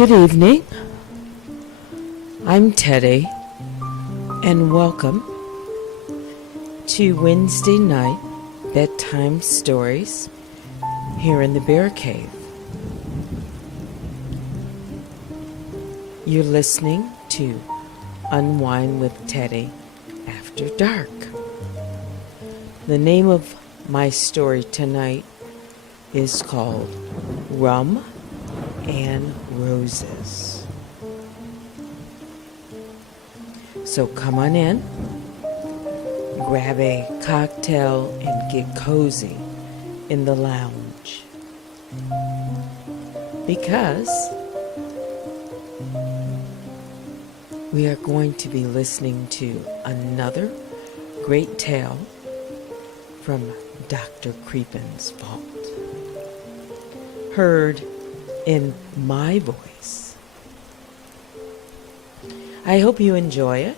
Good evening. I'm Teddy, and welcome to Wednesday night bedtime stories here in the Bear Cave. You're listening to Unwind with Teddy After Dark. The name of my story tonight is called Rum and Roses. So come on in, grab a cocktail and get cozy in the lounge, because we are going to be listening to another great tale from Dr. Creepen's vault, heard in my voice. I hope you enjoy it.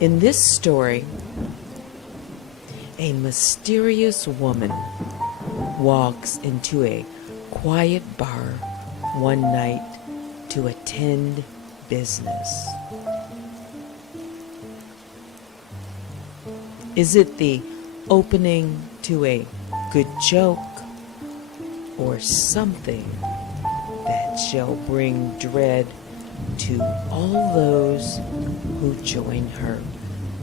In this story, a mysterious woman walks into a quiet bar one night to attend business. Is it the opening to a good joke, or something that shall bring dread to all those who join her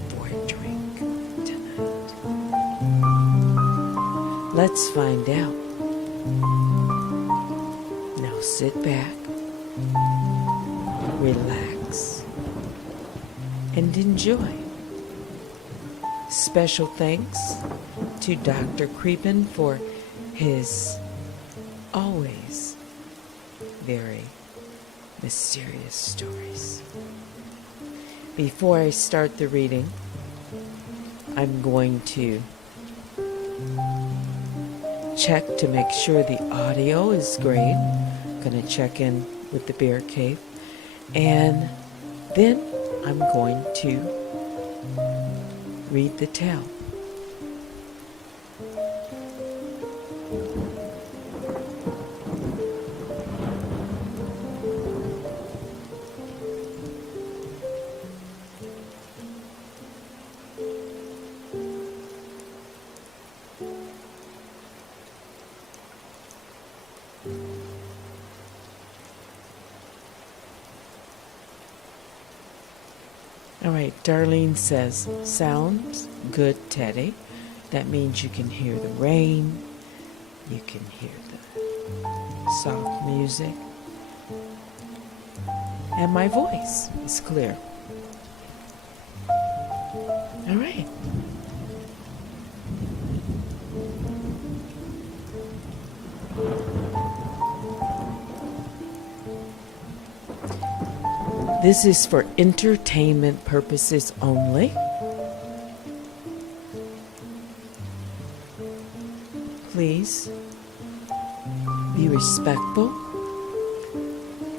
for a drink tonight? Let's find out. Now sit back, relax, and enjoy. Special thanks to Dr. Creepen for his always very mysterious stories. Before I start the reading, I'm going to check to make sure the audio is great. I'm going to check in with the Bear Cave, and then I'm going to read the tale. All right, Darlene says, sounds good, Teddy. That means you can hear the rain, you can hear the soft music, and my voice is clear. All right. This is for entertainment purposes only. Please be respectful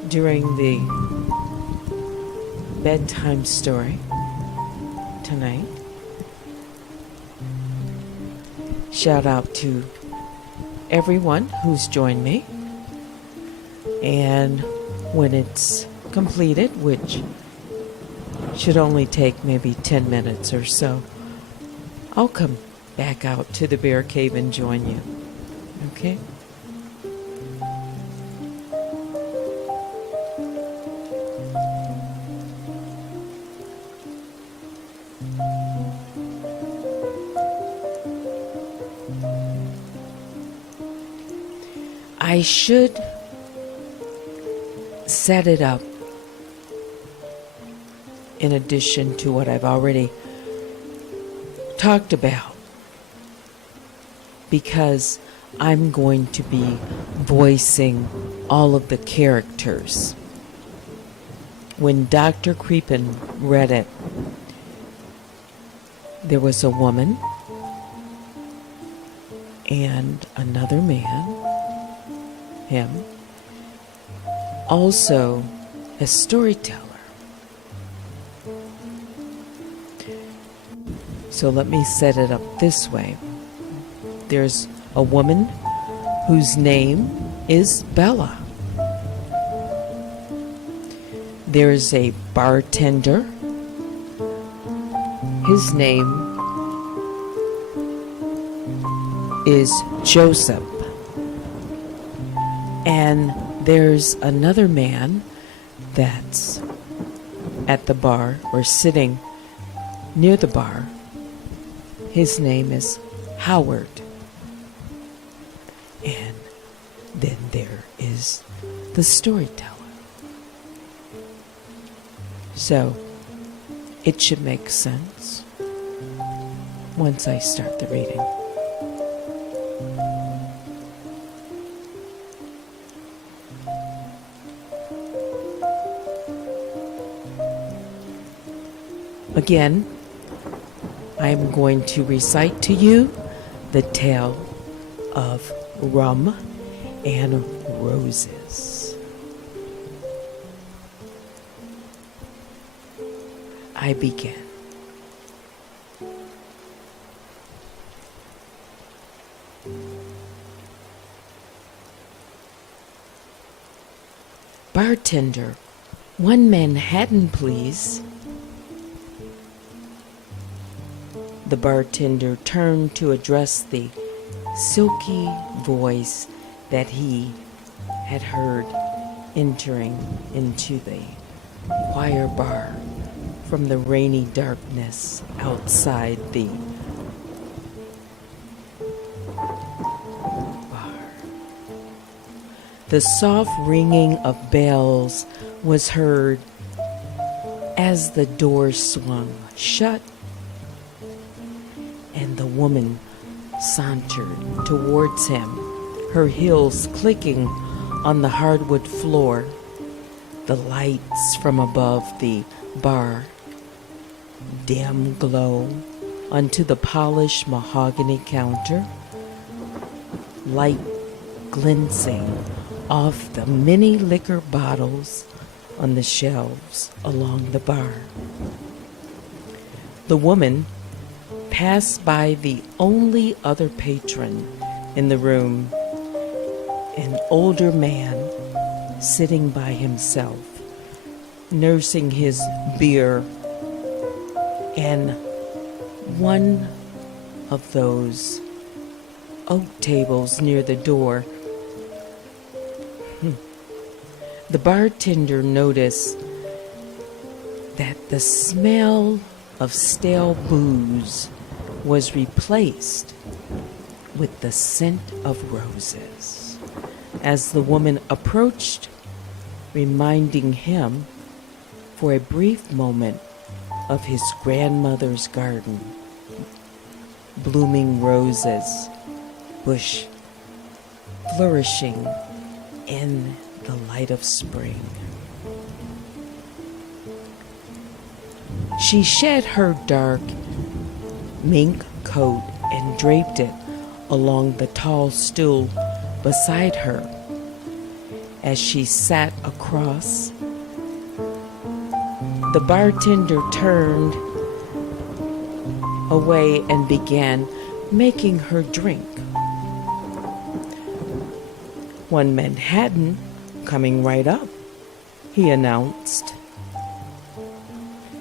during the bedtime story tonight. Shout out to everyone who's joined me. And when it's completed, which should only take maybe 10 minutes or so, I'll come back out to the Bear Cave and join you. Okay? I should set it up in addition to what I've already talked about, because I'm going to be voicing all of the characters. When Dr. Creepen read it, there was a woman and another man, him, also a storyteller. So let me set it up this way. There's a woman whose name is Bella. There's a bartender. His name is Joseph. And there's another man that's at the bar or sitting near the bar. His name is Howard. And then there is the storyteller. So, it should make sense once I start the reading. Again, I'm going to recite to you the tale of Rum and Roses. I begin. Bartender, 1 Manhattan, please. The bartender turned to address the silky voice that he had heard entering into the choir bar from the rainy darkness outside the bar. The soft ringing of bells was heard as the door swung shut, and the woman sauntered towards him, her heels clicking on the hardwood floor. The lights from above the bar dim glow onto the polished mahogany counter, light glancing off the many liquor bottles on the shelves along the bar. The woman passed by the only other patron in the room, an older man sitting by himself, nursing his beer, and one of those oak tables near the door. The bartender noticed that the smell of stale booze was replaced with the scent of roses as the woman approached, reminding him for a brief moment of his grandmother's garden, blooming roses, bush flourishing in the light of spring. She shed her dark mink coat and draped it along the tall stool beside her. As she sat across, the bartender turned away and began making her drink. 1 Manhattan coming right up, he announced,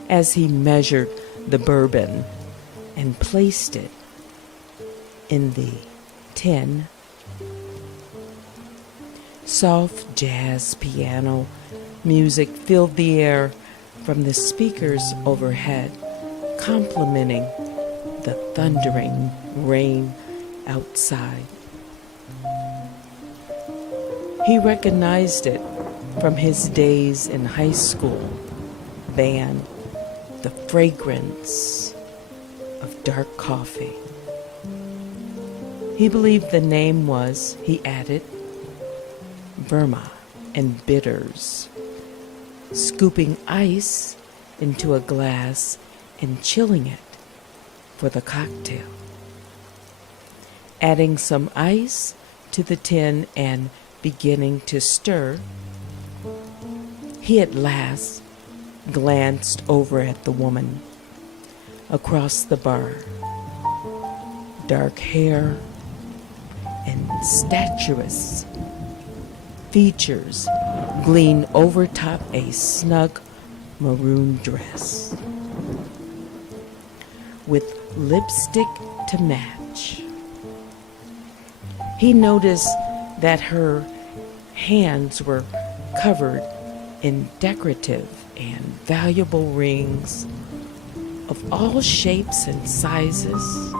as he measured the bourbon and placed it in the tin. Soft jazz piano music filled the air from the speakers overhead, complementing the thundering rain outside. He recognized it from his days in high school band, the fragrance of dark coffee. He believed the name was, he added, Verma and bitters, scooping ice into a glass and chilling it for the cocktail. Adding some ice to the tin and beginning to stir, he at last glanced over at the woman across the bar. Dark hair, and statuesque features gleam over top a snug maroon dress with lipstick to match. He noticed that her hands were covered in decorative and valuable rings of all shapes and sizes,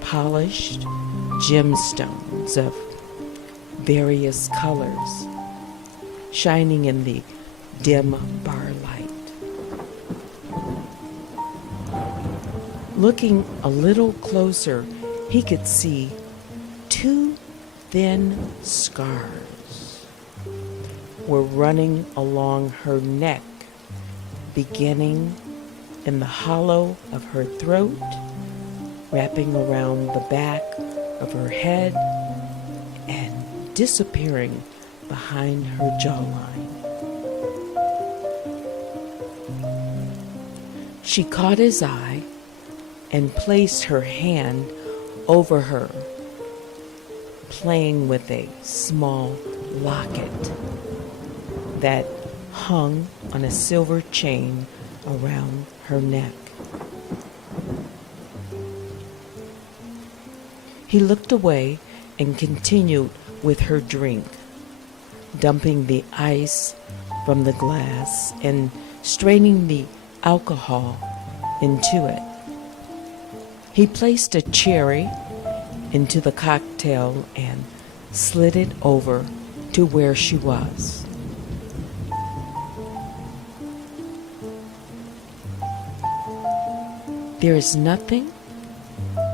polished gemstones of various colors shining in the dim bar light. Looking a little closer, he could see two thin scars were running along her neck, beginning in the hollow of her throat, wrapping around the back of her head, and disappearing behind her jawline. She caught his eye and placed her hand over her, playing with a small locket that hung on a silver chain around her neck. He looked away and continued with her drink, dumping the ice from the glass and straining the alcohol into it. He placed a cherry into the cocktail and slid it over to where she was. There is nothing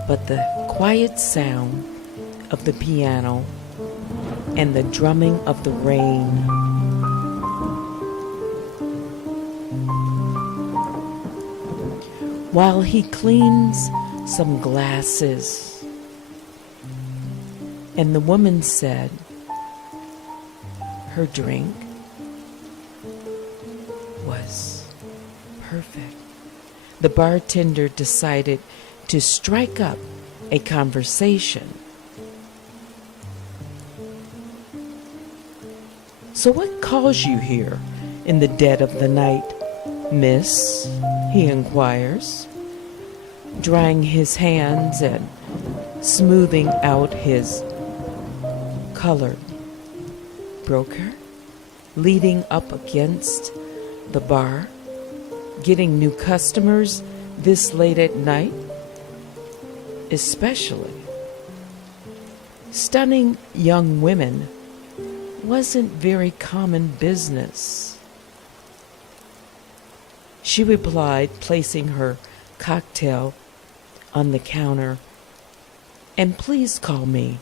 but the quiet sound of the piano and the drumming of the rain. While he cleans some glasses, and the woman said her drink was perfect. The bartender decided to strike up a conversation. "So what calls you here in the dead of the night, miss?" he inquires, drying his hands and smoothing out his colored broker, leading up against the bar, getting new customers this late at night, especially stunning young women, wasn't very common business. She replied, placing her cocktail on the counter, "And please call me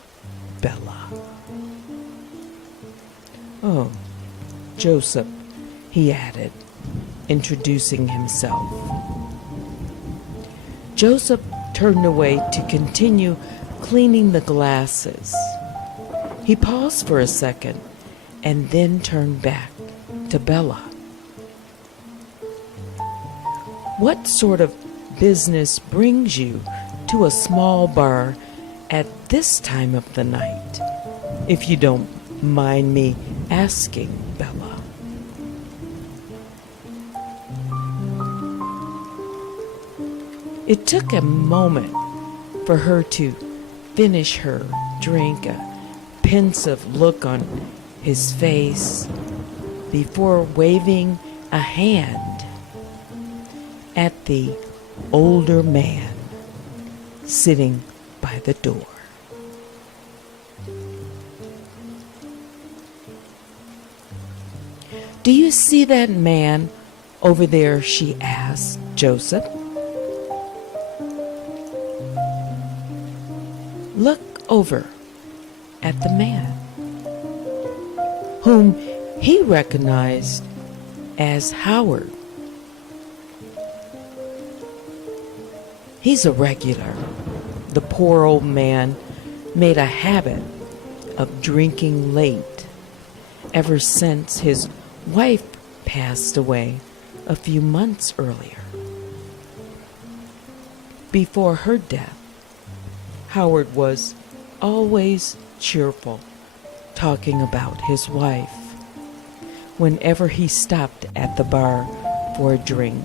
Bella." "Oh, Joseph," he added, introducing himself. Joseph turned away to continue cleaning the glasses. He paused for a second and then turned back to Bella. "What sort of business brings you to a small bar at this time of the night, if you don't mind me asking, Bella?" It took a moment for her to finish her drink, a pensive look on his face, before waving a hand at the older man sitting by the door. "Do you see that man over there?" she asked Joseph. Look over at the man, whom he recognized as Howard. "He's a regular." The poor old man made a habit of drinking late ever since his wife passed away a few months earlier. Before her death, Howard was always cheerful, talking about his wife whenever he stopped at the bar for a drink.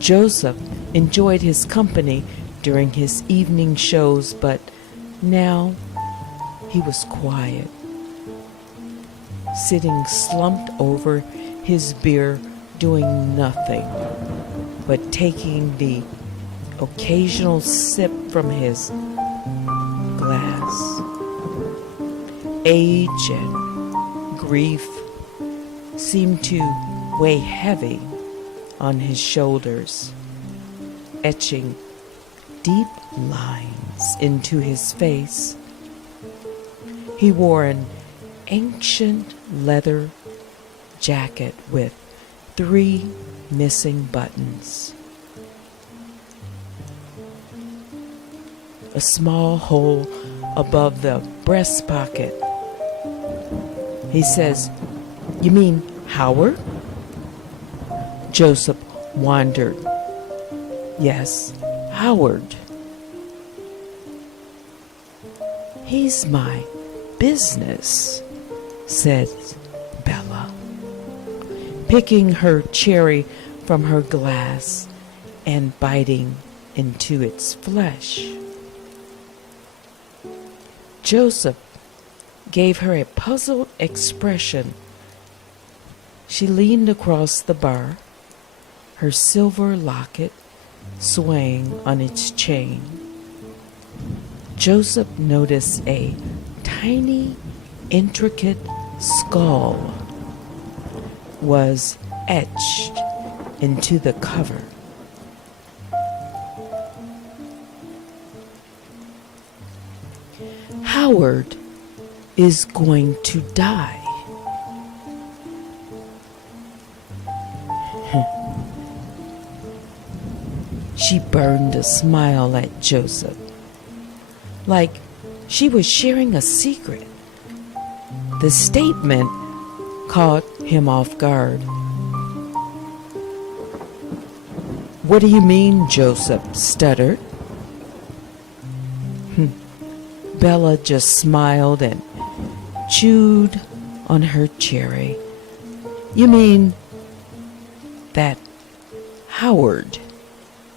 Joseph enjoyed his company during his evening shows, but now he was quiet, sitting slumped over his beer, doing nothing but taking the occasional sip from his glass. Age and grief seemed to weigh heavy on his shoulders, etching deep lines into his face. He wore an ancient leather jacket with 3 missing buttons, a small hole above the breast pocket. He says, "You mean Howard?" Joseph wondered. "Yes, Howard. He's my business," said Bella, picking her cherry from her glass and biting into its flesh. Joseph gave her a puzzled expression. She leaned across the bar, her silver locket swaying on its chain. Joseph noticed a tiny, intricate skull was etched into the cover. Howard is going to die. She burned a smile at Joseph, like she was sharing a secret. The statement caught him off guard. "What do you mean?" Joseph stuttered. Bella just smiled and chewed on her cherry. "You mean that Howard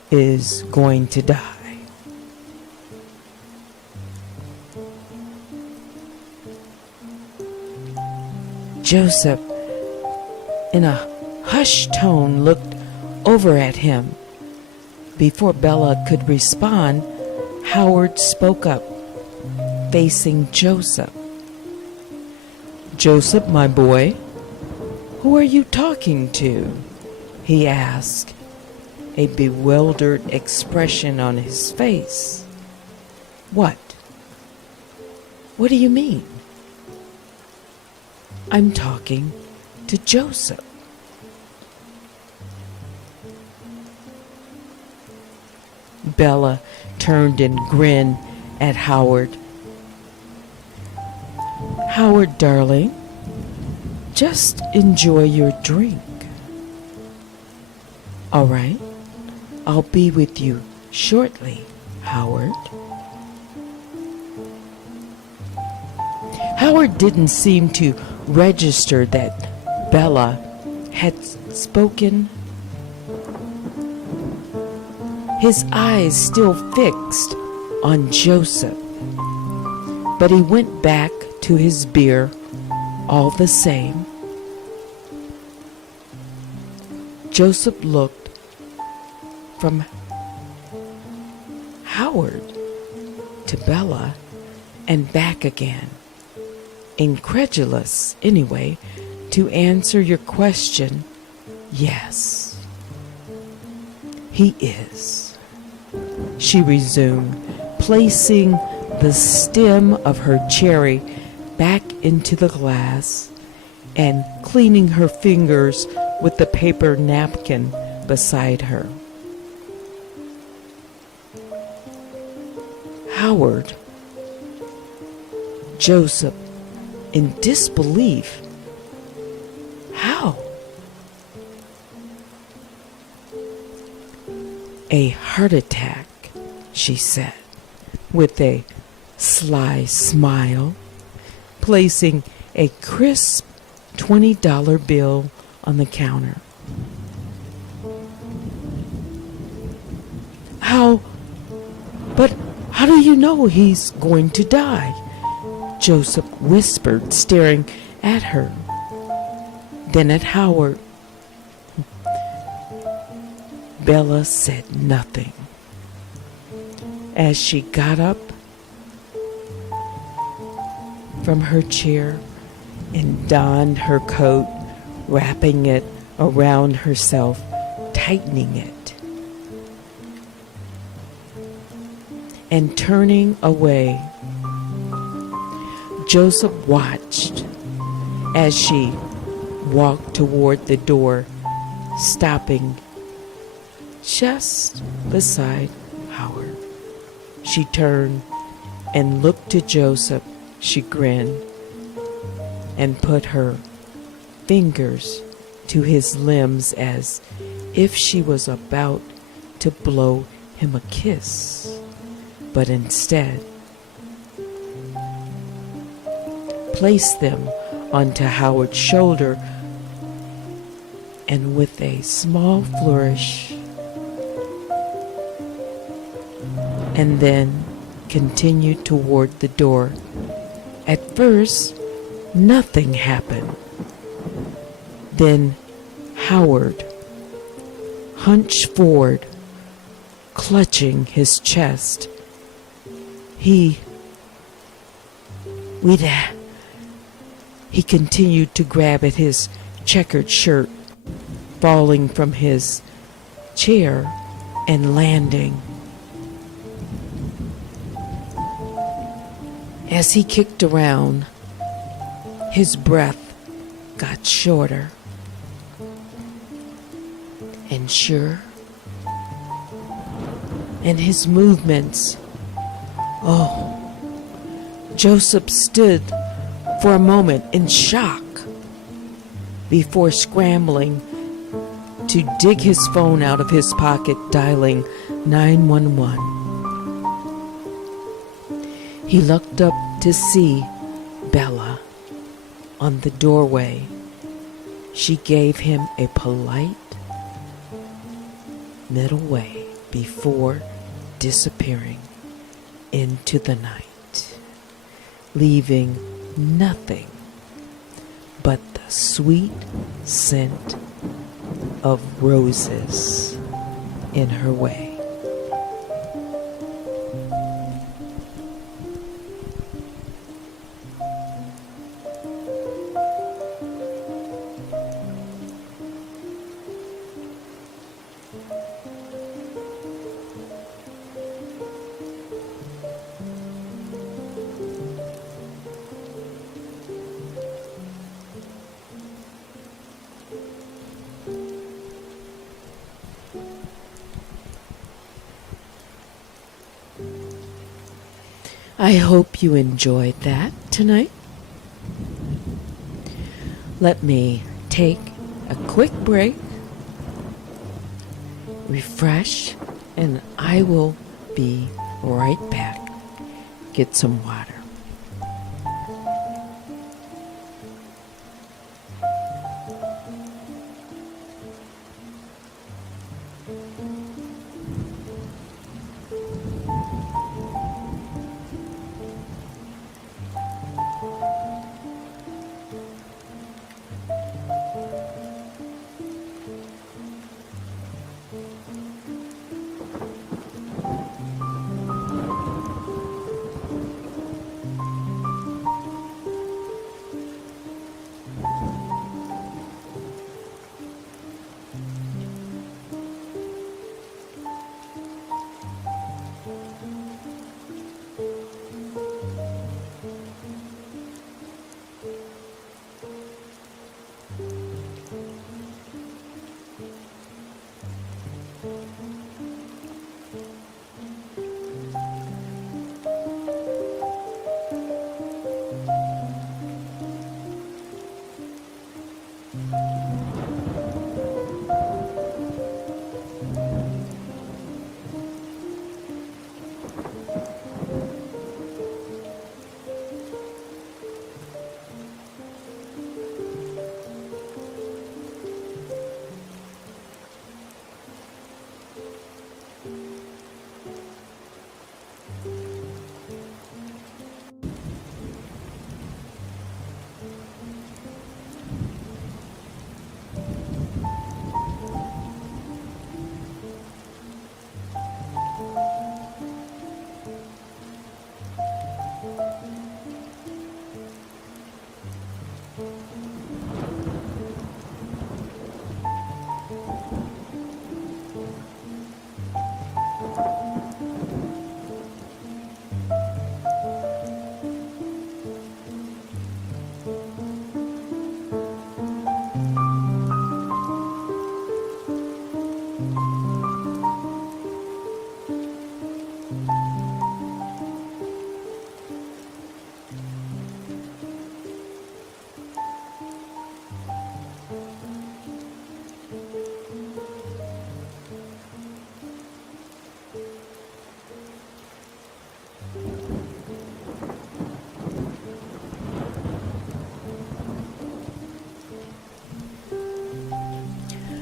is going to die." Joseph, in a hushed tone, looked over at him. Before Bella could respond, Howard spoke up, facing Joseph. "Joseph, my boy, who are you talking to?" he asked, a bewildered expression on his face. "What? What do you mean?" "I'm talking to Joseph." Bella turned and grinned at Howard. "Howard, darling, just enjoy your drink." "All right, I'll be with you shortly, Howard." Howard didn't seem to register that Bella had spoken. His eyes still fixed on Joseph, but he went back to his beer all the same. Joseph looked from Howard to Bella and back again, incredulous anyway. "To answer your question, yes, he is," she resumed, placing the stem of her cherry back into the glass and cleaning her fingers with the paper napkin beside her. "Howard." Joseph, in disbelief. "How?" "A heart attack," she said. with a sly smile, placing a crisp $20 bill on the counter. But how do you know he's going to die? Joseph whispered, staring at her, then at Howard. Bella said nothing. As she got up from her chair and donned her coat, wrapping it around herself, tightening it, and turning away, Joseph watched as she walked toward the door, stopping just beside Howard. She turned and looked to Joseph. She grinned and put her fingers to his limbs as if she was about to blow him a kiss, but instead placed them onto Howard's shoulder, and with a small flourish, and then continued toward the door. At first, nothing happened. Then Howard hunched forward, clutching his chest. He continued to grab at his checkered shirt, falling from his chair and landing. As he kicked around, his breath got shorter and sure, and his movements. Oh, Joseph stood for a moment in shock before scrambling to dig his phone out of his pocket, dialing 911. He looked up to see Bella on the doorway. She gave him a polite middle way before disappearing into the night, leaving nothing but the sweet scent of roses in her way. I hope you enjoyed that tonight. Let me take a quick break, refresh, and I will be right back. Get some water.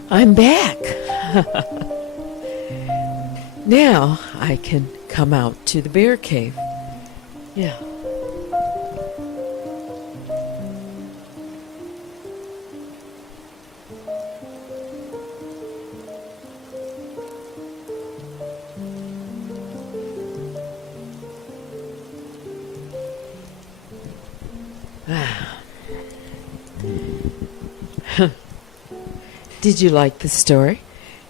I'm back. Now I can come out to the bear cave. Yeah. Did you like the story?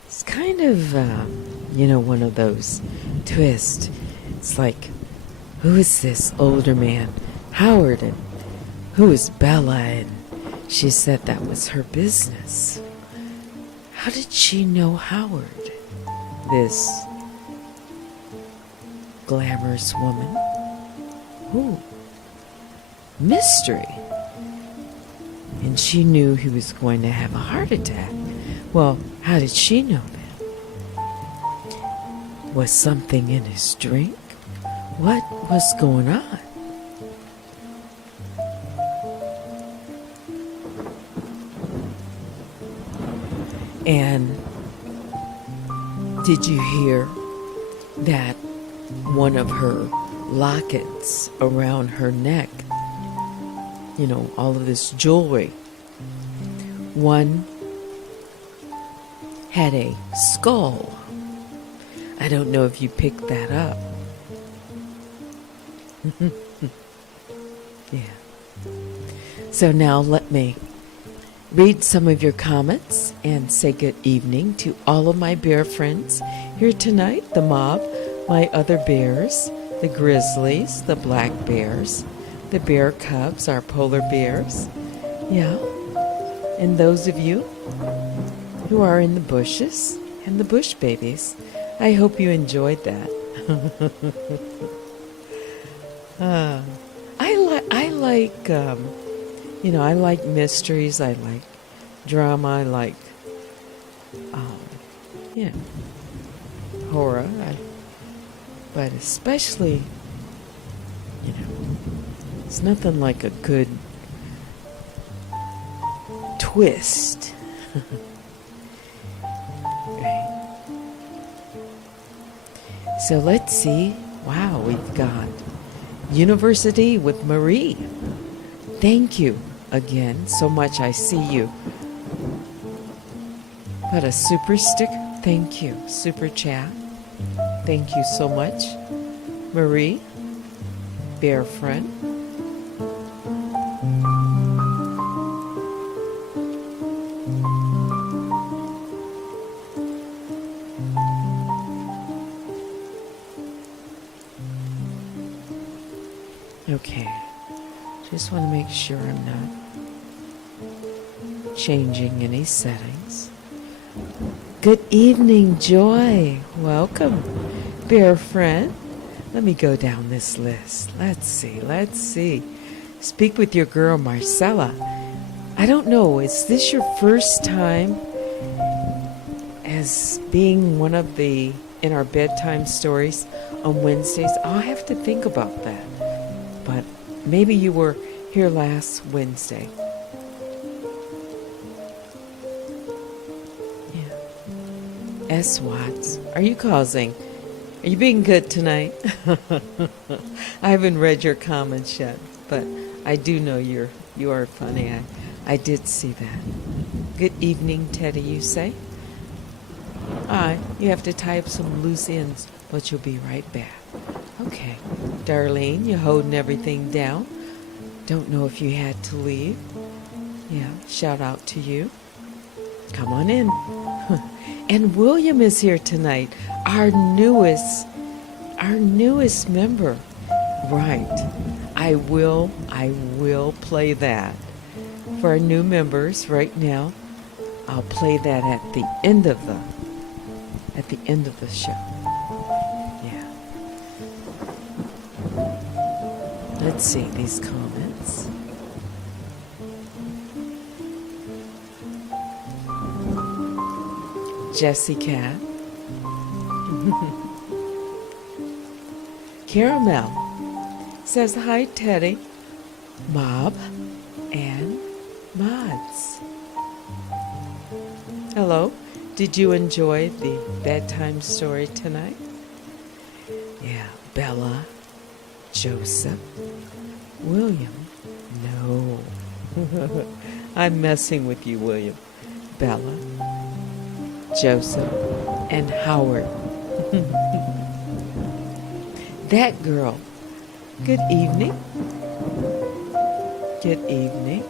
It's kind of, one of those twists. It's like, who is this older man, Howard, and who is Bella? And she said that was her business. How did she know Howard, this glamorous woman? Ooh, mystery. And she knew he was going to have a heart attack. Well, how did she know that? Was something in his drink? What was going on? And did you hear that one of her lockets around her neck, all of this jewelry, one had a skull? I don't know if you picked that up. Yeah. So now let me read some of your comments and say good evening to all of my bear friends here tonight, the mob, my other bears, the grizzlies, the black bears, the bear cubs, our polar bears. Yeah. And those of you who are in the bushes and the bush babies, I hope you enjoyed that. I like mysteries. I like drama. I like, horror. But especially, it's nothing like a good twist. Right. So let's see. Wow, we've got University with Marie. Thank you again so much. I see you. Got a super stick. Thank you. Super chat. Thank you so much, Marie, bear friend. Okay, just want to make sure I'm not changing any settings. Good evening, Joy. Welcome, bear friend. Let me go down this list. Let's see. Speak with your girl, Marcella. I don't know, is this your first time as being one of the in our bedtime stories on Wednesdays? I'll have to think about that. But maybe you were here last Wednesday. Yeah. S. Watts, are you causing? Are you being good tonight? I haven't read your comments yet, but I do know you are funny. I did see that. Good evening, Teddy, you say? You have to type some loose ends, but you'll be right back. Okay. Darlene, you holding everything down. Don't know if you had to leave. Yeah, shout out to you. Come on in. And William is here tonight, our newest member. Right. I will play that for our new members right now. I'll play that at the end of the show. Yeah. Let's see these comments. Jessie Cat. Caramel says, hi, Teddy, Mob, and Mods. Hello. Did you enjoy the bedtime story tonight? Yeah, Bella, Joseph, William. No. I'm messing with you, William. Bella, Joseph, and Howard. That girl. Good evening. Good evening.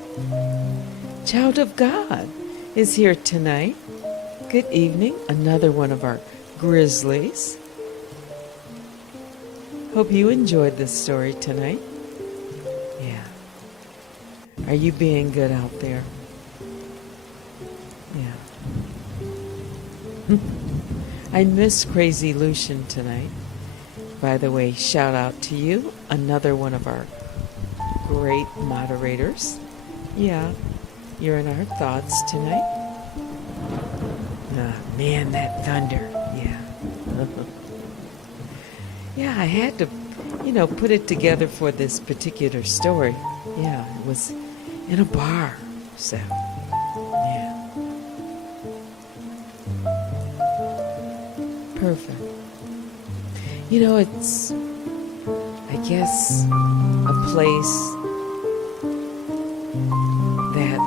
Child of God is here tonight. Good evening. Another one of our grizzlies. Hope you enjoyed this story tonight. Yeah. Are you being good out there? Yeah. I miss Crazy Lucian tonight. By the way, shout out to you, another one of our great moderators. Yeah, you're in our thoughts tonight. Ah, man, that thunder. Yeah. Yeah, I had to, put it together for this particular story. Yeah, it was in a bar. So, yeah. Perfect. It's, I guess, a place that,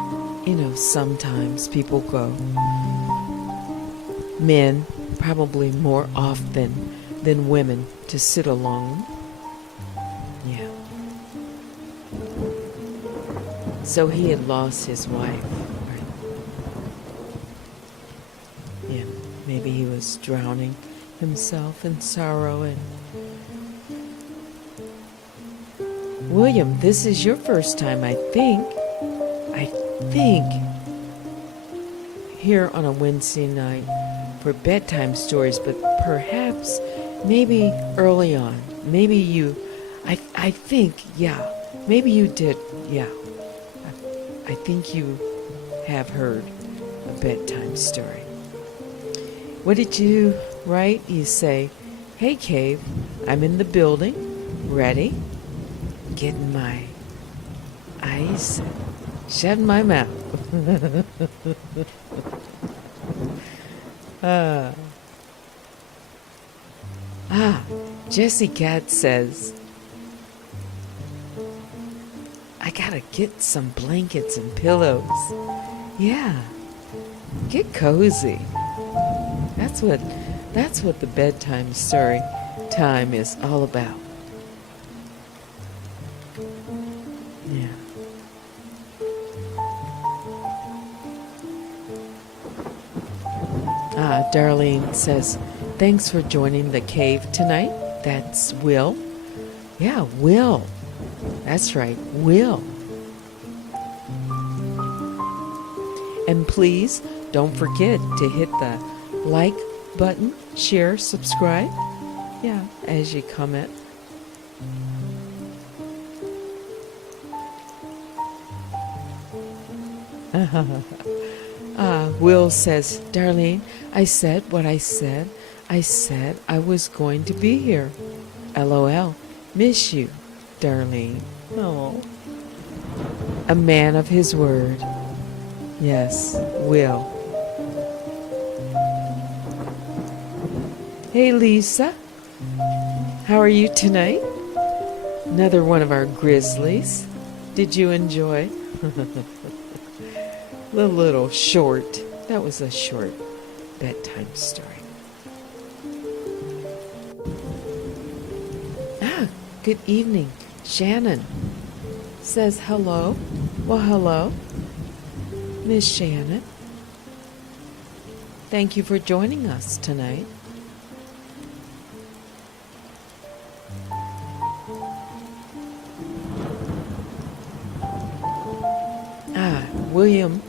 sometimes people go. Men, probably more often than women, to sit alone. Yeah. So he had lost his wife. Right? Yeah, maybe he was drowning himself in sorrow. And William, this is your first time, I think, here on a Wednesday night for bedtime stories, but perhaps maybe early on. Maybe you, I think, yeah, maybe you did, yeah. I think you have heard a bedtime story. What did you write? You say, hey, Cave, I'm in the building, ready, getting my ice, shutting my mouth. Jessie Cat says, I gotta get some blankets and pillows. Yeah, get cozy. That's what the bedtime story time is all about. Yeah. Darlene says, thanks for joining the cave tonight. That's Will. Yeah, Will. That's right, Will. And please don't forget to hit the like button, share, subscribe. Yeah, as you comment. Will says, Darlene, I said what I said. I said I was going to be here. LOL. Miss you, Darlene. Oh. A man of his word. Yes, Will. Hey, Lisa. How are you tonight? Another one of our grizzlies. Did you enjoy? The little short. That was a short bedtime story. Good evening. Shannon says hello. Well, hello, Miss Shannon. Thank you for joining us tonight. William,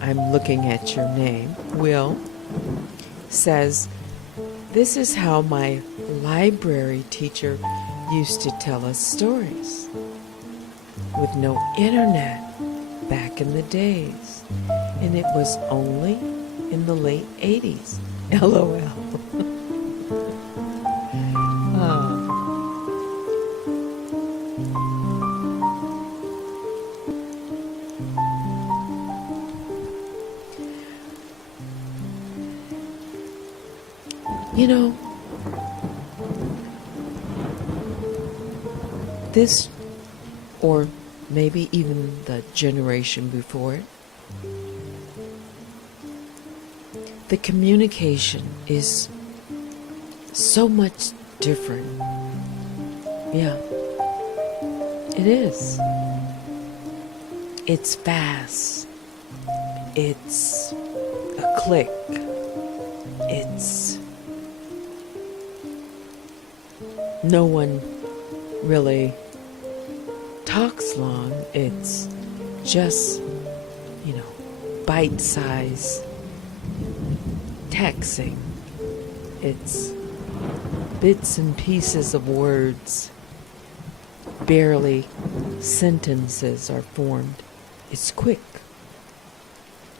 I'm looking at your name, Will, says, this is how my library teacher used to tell us stories. With no internet back in the days. And it was only in the late 80s. LOL. You know, this, or maybe even the generation before it, the communication is so much different. Yeah, it is. It's fast. It's a click. It's no one really talks long. It's just, bite-sized texting. It's bits and pieces of words. Barely sentences are formed. It's quick.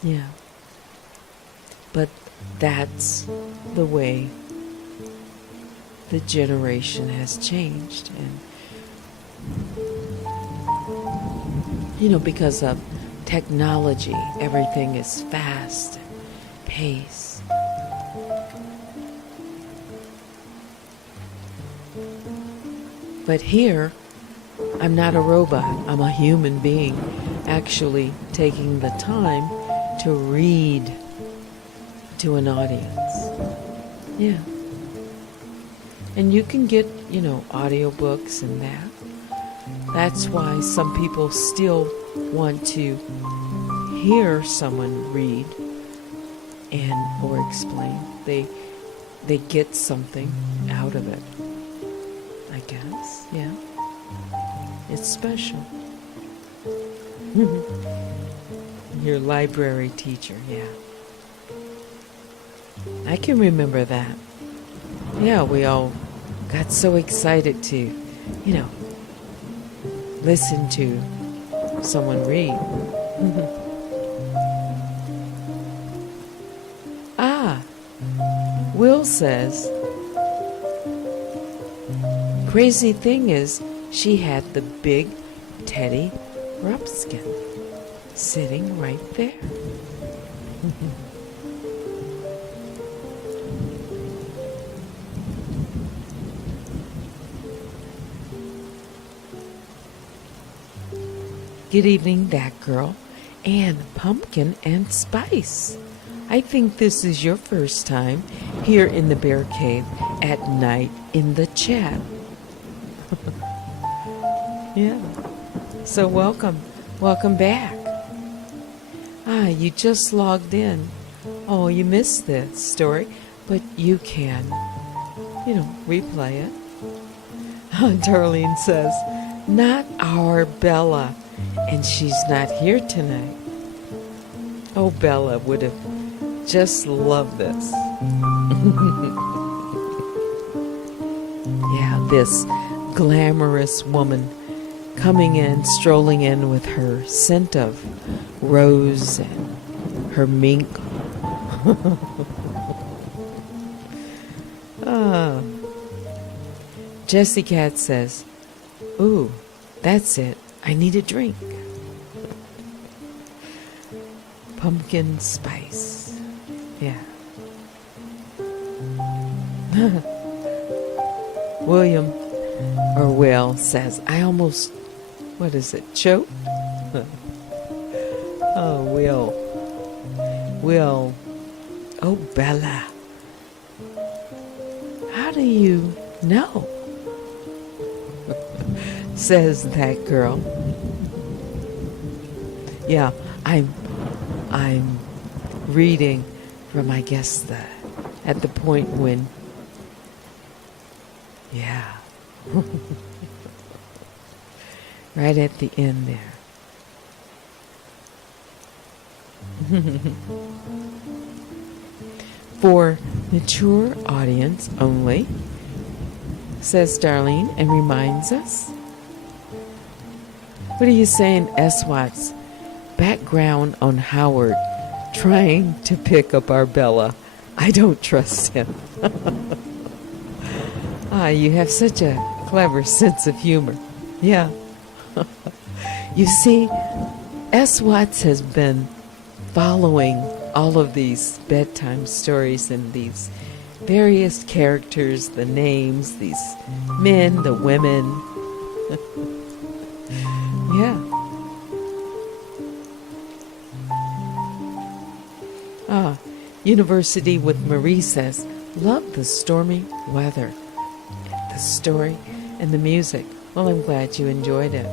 Yeah. But that's the way the generation has changed. And, because of technology, everything is fast and paced. But here, I'm not a robot. I'm a human being actually taking the time to read to an audience. Yeah. And you can get, audiobooks and that. That's why some people still want to hear someone read and or explain. They get something out of it, I guess. Yeah. It's special. Your library teacher, yeah. I can remember that. Yeah, we all got so excited to, listen to someone read. Will says, crazy thing is, she had the big Teddy Rumpskin sitting right there. Good evening, that girl, and pumpkin and spice. I think this is your first time here in the Bear Cave at night in the chat. Yeah. So welcome back. You just logged in. Oh, you missed this story, but you can, replay it. Darlene says, not our Bella, and she's not here tonight. Oh, Bella would have just loved this. Yeah, this glamorous woman coming in, strolling in with her scent of rose and her mink. Jessie Cat says, ooh, that's it. I need a drink. Pumpkin spice. Yeah. William, or Will, says, I almost, choked? Oh, Will. Oh, Bella. How do you know? Says that girl. Yeah, I'm reading from, I guess, at the point when, yeah, right at the end there. For mature audience only, says Darlene, and reminds us. What are you saying, S-Watts? Background on Howard trying to pick up our Bella. I don't trust him. You have such a clever sense of humor. Yeah. You see, S-Watts has been following all of these bedtime stories and these various characters, the names, these men, the women. Yeah. University with Marie says, love the stormy weather, the story, and the music. Well, I'm glad you enjoyed it.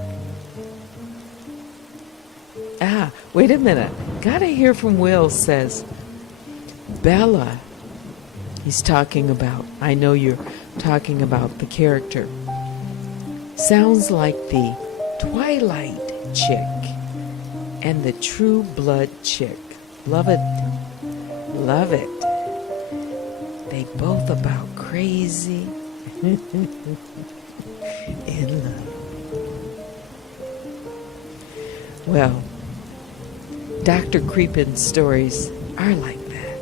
Wait a minute. Gotta hear from Will says, Bella. He's talking about, I know you're talking about the character. Sounds like the Twilight chick and the True Blood chick. Love it. Love it. They both about crazy in love. Well, Dr. Creepen's stories are like that.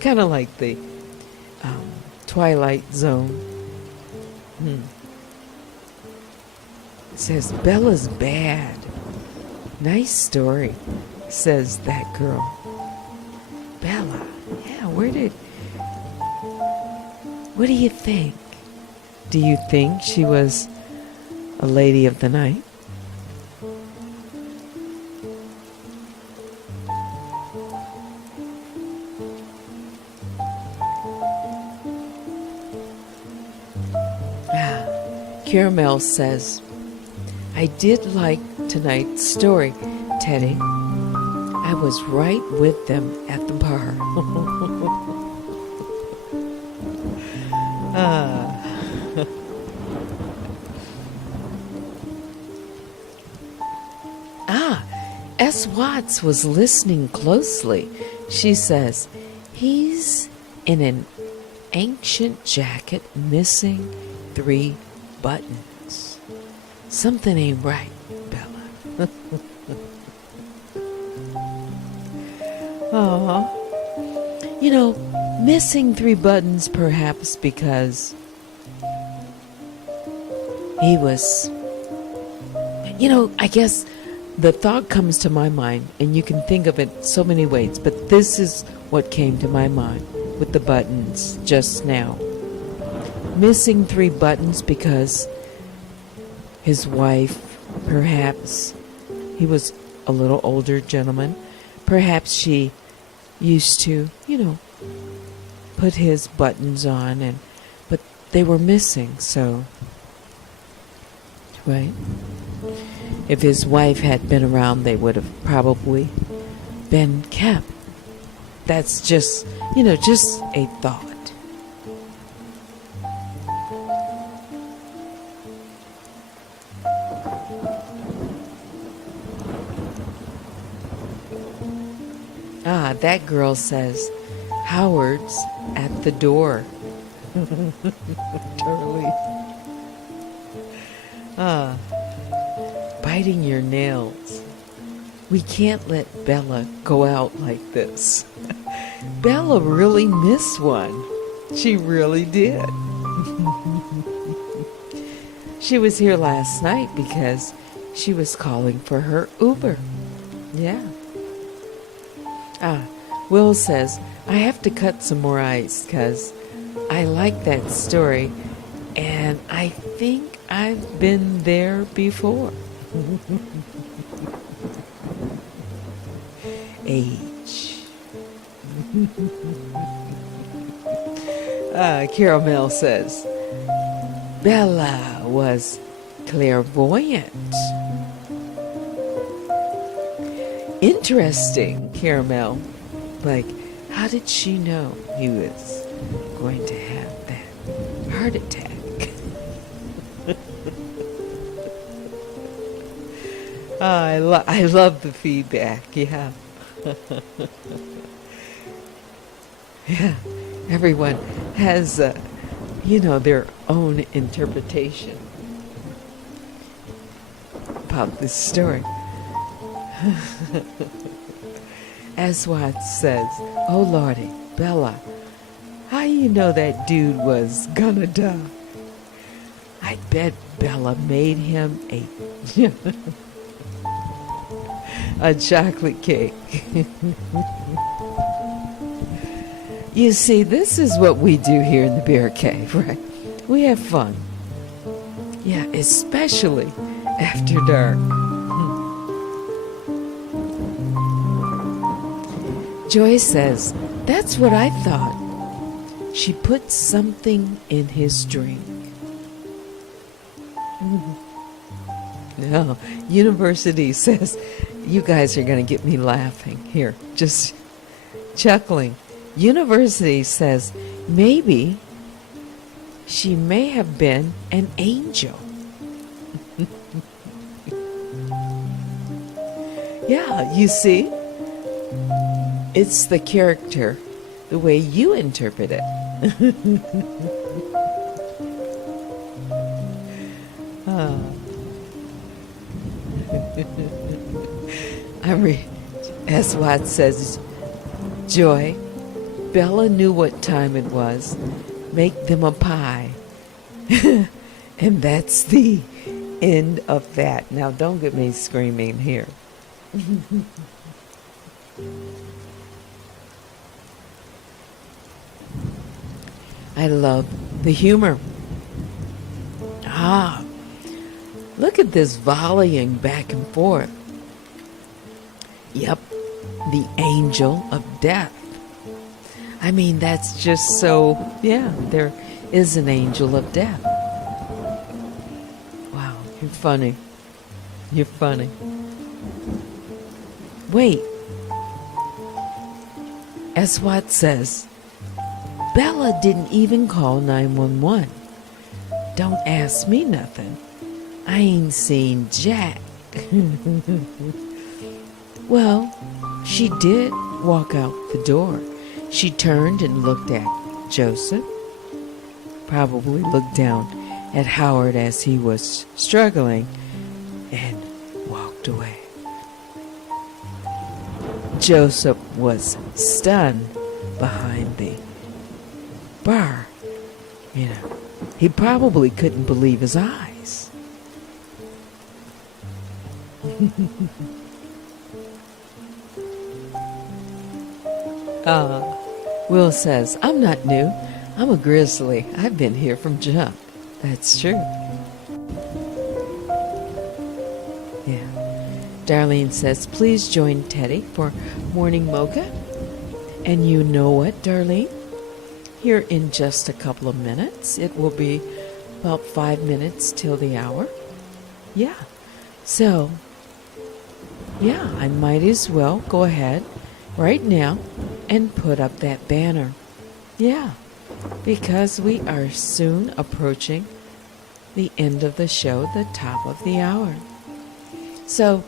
Kind of like the Twilight Zone. It says, Bella's bad. Nice story, says that girl. Bella. Yeah, what do you think? Do you think she was a lady of the night? Caramel says, I did like tonight's story, Teddy. I was right with them at the bar. S. Watts was listening closely. She says, he's in an ancient jacket missing 3 buttons. Something ain't right, Bella. Missing 3 buttons perhaps because he was, I guess the thought comes to my mind, and you can think of it so many ways, but this is what came to my mind with the buttons just now. Missing 3 buttons because his wife, perhaps, he was a little older gentleman, perhaps she used to, put his buttons on, but they were missing, so, right? If his wife had been around, they would have probably been kept. That's just, just a thought. That girl says, Howard's at the door. Totally. Biting your nails. We can't let Bella go out like this. Bella really missed one. She really did. She was here last night because she was calling for her Uber. Yeah. Will says, I have to cut some more ice because I like that story and I think I've been there before. Age. Caramel says, Bella was clairvoyant. Interesting, Caramel. Like, how did she know he was going to have that heart attack? I love the feedback, yeah. Yeah, everyone has, their own interpretation about this story. As Watts says, oh Lordy, Bella, how you know that dude was gonna die? I bet Bella made him a chocolate cake. You see, this is what we do here in the bear cave, right? We have fun. Yeah, especially after dark. Joy says, that's what I thought. She put something in his drink. No, University says, you guys are going to get me laughing. Here, just chuckling. University says, maybe she may have been an angel. Yeah, you see, it's the character, the way you interpret it. As Watt says, Joy, Bella knew what time it was. Make them a pie. And that's the end of that. Now, don't get me screaming here. I love the humor. Look at this volleying back and forth. Yep, the angel of death. I mean, that's just so, yeah, there is an angel of death. Wow, you're funny. You're funny. Wait. As Watt says, Bella didn't even call 911. Don't ask me nothing. I ain't seen Jack. Well, she did walk out the door. She turned and looked at Joseph. Probably looked down at Howard as he was struggling and walked away. Joseph was stunned behind the bar. You know, he probably couldn't believe his eyes. Will says, I'm not new. I'm a grizzly. I've been here from jump. That's true. Yeah. Darlene says, please join Teddy for morning mocha. And you know what, Darlene? Here in just a couple of minutes. It will be about 5 minutes till the hour. Yeah. So, yeah, I might as well go ahead right now and put up that banner. Yeah, because we are soon approaching the end of the show, the top of the hour. So,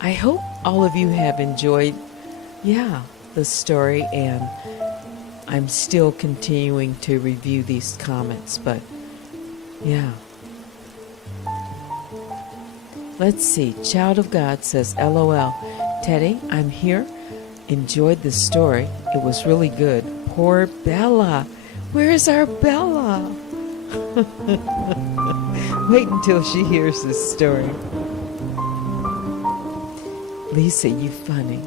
I hope all of you have enjoyed, the story, and I'm still continuing to review these comments, but yeah. Let's see. Child of God says, LOL. Teddy, I'm here. Enjoyed the story. It was really good. Poor Bella. Where's our Bella? Wait until she hears this story. Lisa, you funny.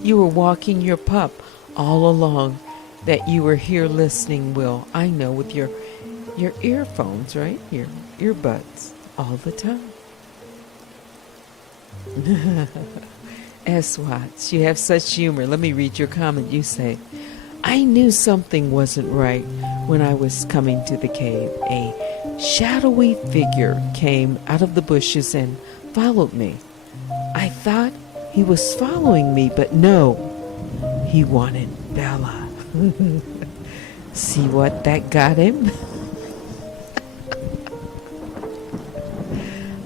You were walking your pup all along that you were here listening, Will. I know, with your earphones, right? Your earbuds all the time. S. Watts, you have such humor. Let me read your comment. You say, I knew something wasn't right when I was coming to the cave. A shadowy figure came out of the bushes and followed me. I thought he was following me, but no, he wanted Bella. See what that got him?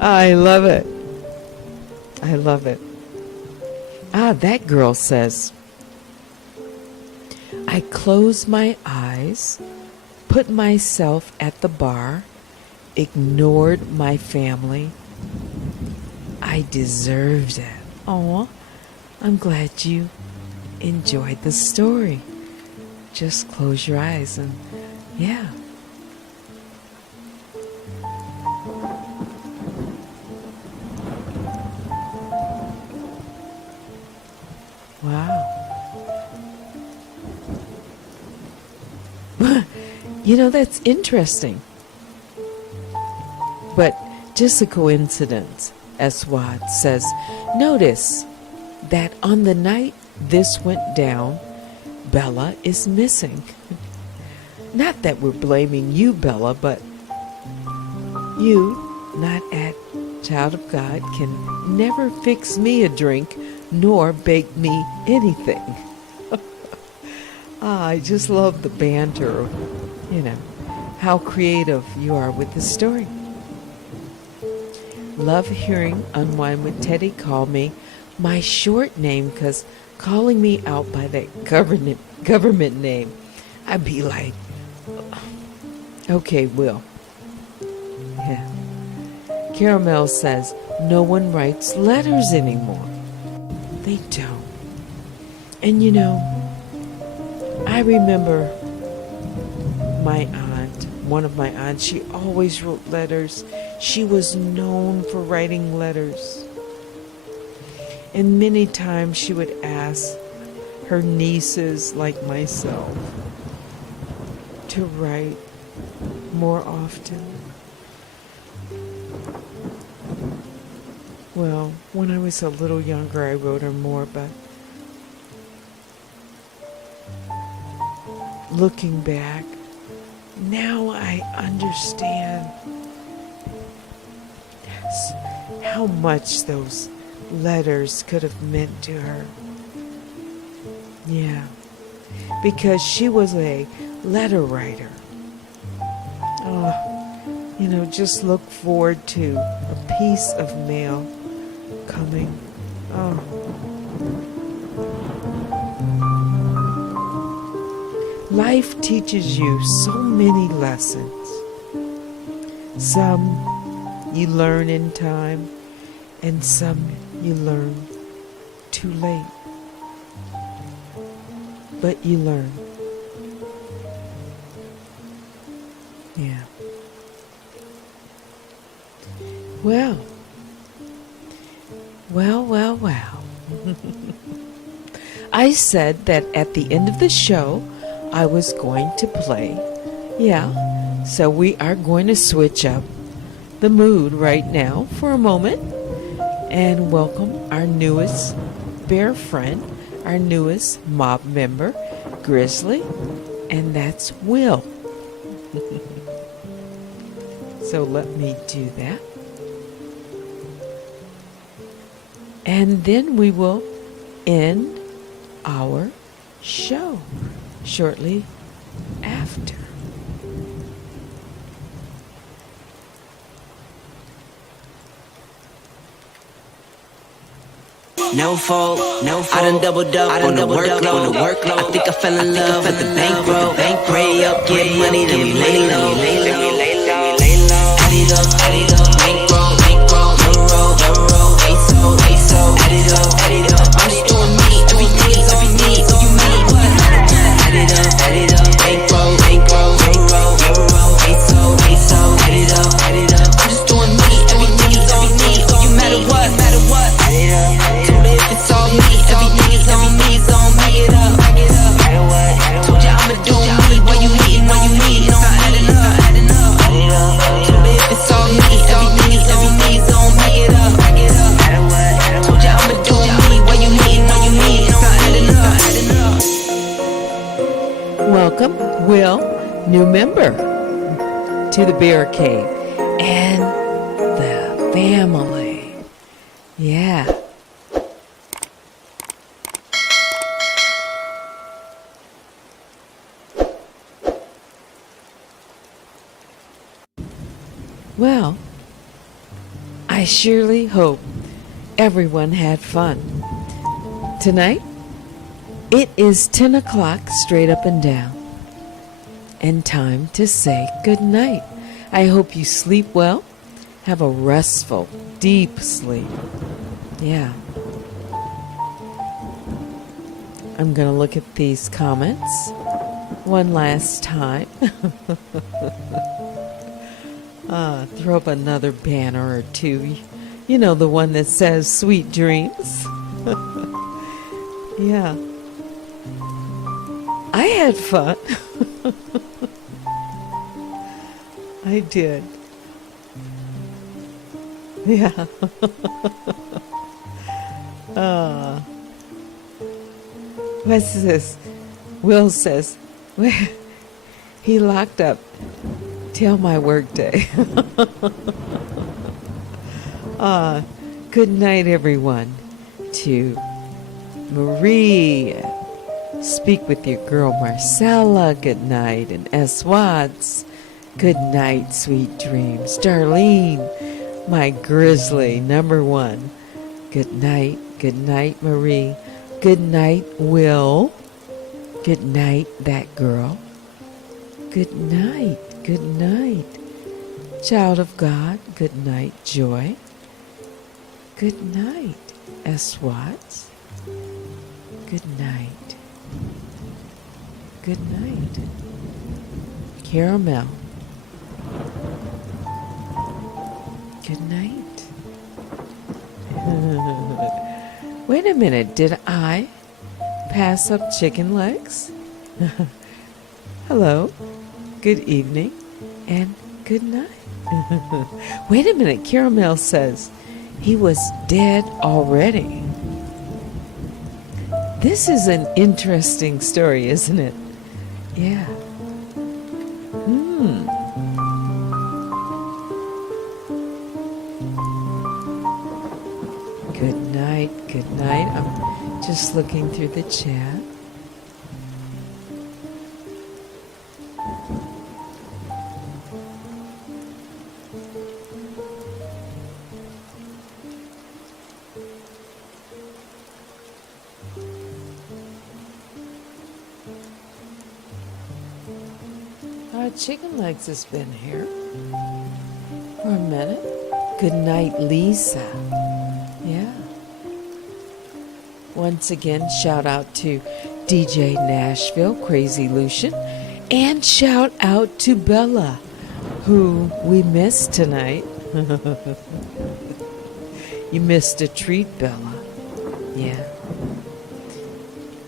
I love it. I love it. That girl says, I closed my eyes, put myself at the bar, ignored my family. I deserved it. Aw, I'm glad you enjoyed the story. Just close your eyes and, yeah. That's interesting. But just a coincidence, as Swad says. Notice that on the night this went down, Bella is missing. Not that we're blaming you, Bella, but you, not at Child of God, can never fix me a drink nor bake me anything. I just love the banter of, how creative you are with the story. Love hearing Unwind with Teddy call me my short name, because calling me out by that government name, I'd be like, okay, Will. Yeah. Caramel says, no one writes letters anymore. They don't. And I remember my aunt, one of my aunts, she always wrote letters. She was known for writing letters. And many times she would ask her nieces, like myself, to write more often. Well, when I was a little younger, I wrote her more, but looking back, now I understand how much those letters could have meant to her. Yeah, because she was a letter writer. Just look forward to a piece of mail coming. Life teaches you so many lessons. Some you learn in time, and some you learn too late. But you learn. Yeah. Well. I said that at the end of the show, I was going to play. Yeah, so we are going to switch up the mood right now for a moment and welcome our newest bear friend, our newest mob member, Grizzly, and that's Will. So let me do that. And then we will end our show shortly after. No fault, I done doubled up on the workload. I think I fell in love with the bankroll. Pray up, get money, then we lay low. Add it up, bankroll, euro, peso, add it up. I'm just doing me, every day, so you matter what. Add it up, bankroll, euro, peso, add it up. I'm just doing me, every day, so you matter what. Add it up. It's all me, everything's on me, it's on me, it up. Told ya I'ma do me, while you hating, it's not adding up. Told ya if it's all me, everything's on me, it up. Told ya I'ma do me, while you hating, it's not adding up. Welcome, Will, new member to the Bear Cave and the family. Yeah. Well, I surely hope everyone had fun. Tonight, it is 10 o'clock straight up and down, and time to say good night. I hope you sleep well, have a restful, deep sleep. Yeah. I'm going to look at these comments one last time. Throw up another banner or two. You know, the one that says sweet dreams. Yeah. I had fun. I did. Yeah. What's this? Will says, he locked up till my workday. Good night, everyone. To Marie, speak with your girl Marcella. Good night, and S. Watts. Good night, sweet dreams. Darlene, my grizzly number one. Good night, Marie. Good night, Will. Good night, that girl. Good night, child of God. Good night, Joy. Good night, S. Watts. Good night. Good night, Caramel. Good night. Wait a minute, did I pass up chicken legs? Hello, good evening, and good night. Wait a minute, Caramel says he was dead already. This is an interesting story, isn't it? Yeah. Good night. I'm just looking through the chat. Chicken Legs has been here for a minute. Good night, Lisa. Yeah. Once again, shout out to DJ Nashville, Crazy Lucian, and shout out to Bella, who we missed tonight. You missed a treat, Bella. Yeah.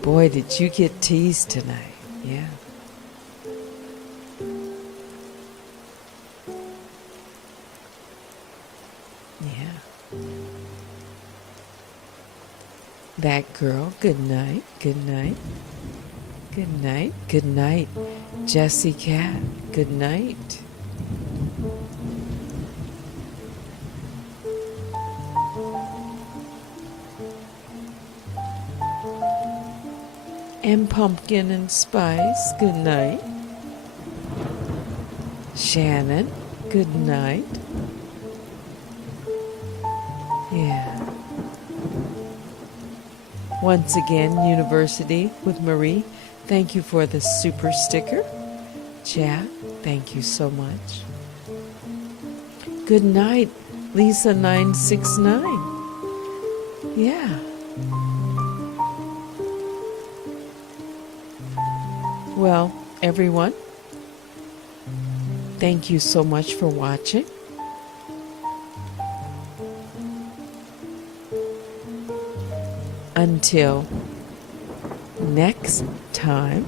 Boy, did you get teased tonight. Yeah. That girl, good night, good night, good night, good night. Jessie Cat, good night. And Pumpkin and Spice, good night. Shannon, good night. Yeah. Once again, University with Marie, thank you for the super sticker. Chat, thank you so much. Good night, Lisa969. Yeah. Well, everyone, thank you so much for watching. Until next time,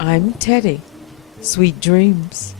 I'm Teddy. Sweet dreams.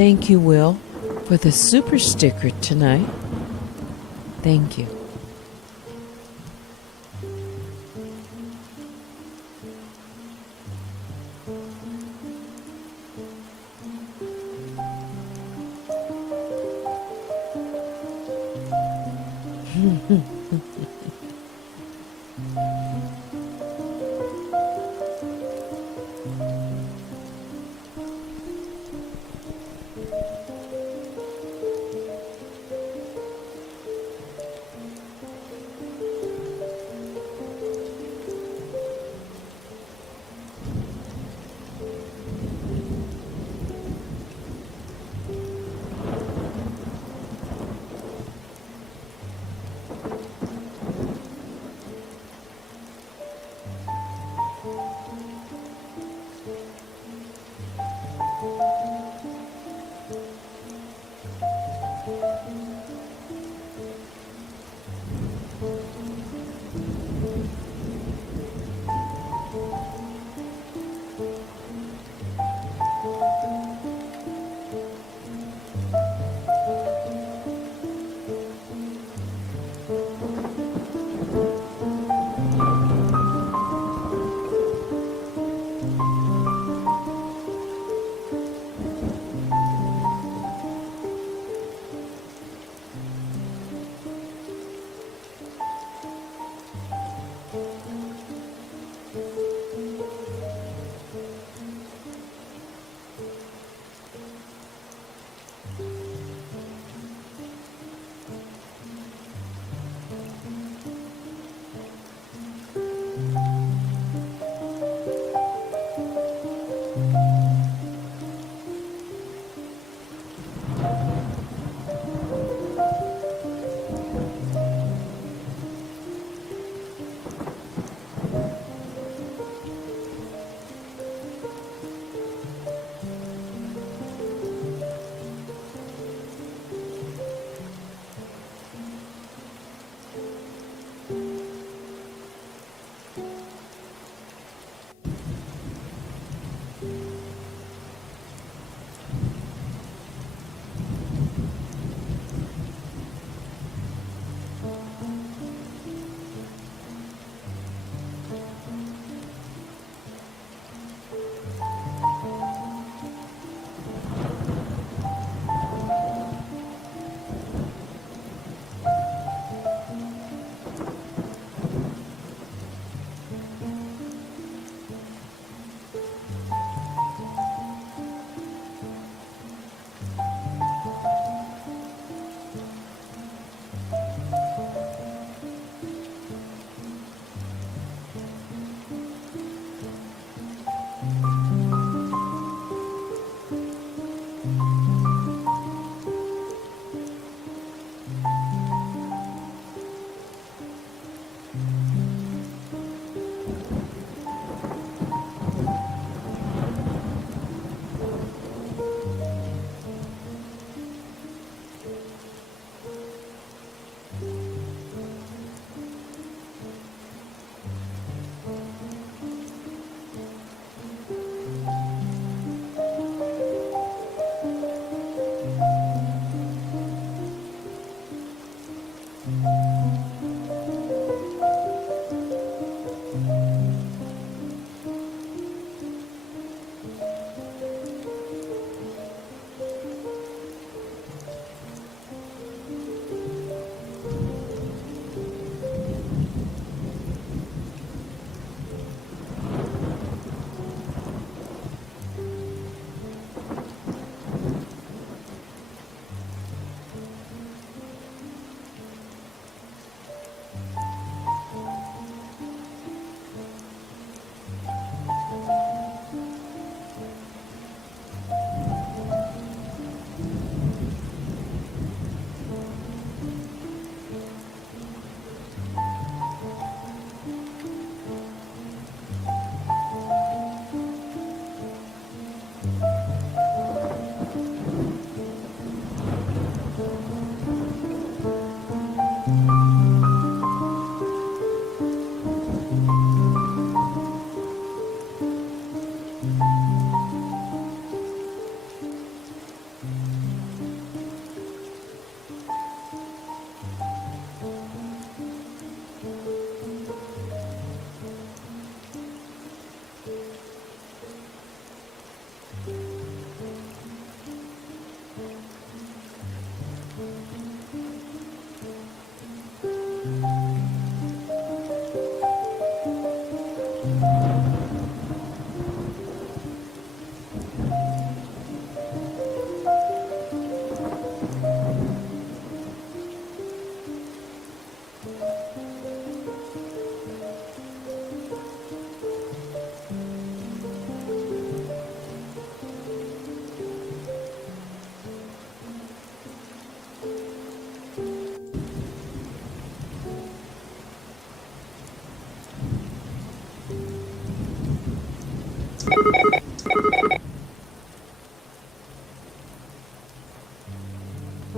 Thank you, Will, for the super sticker tonight. Thank you.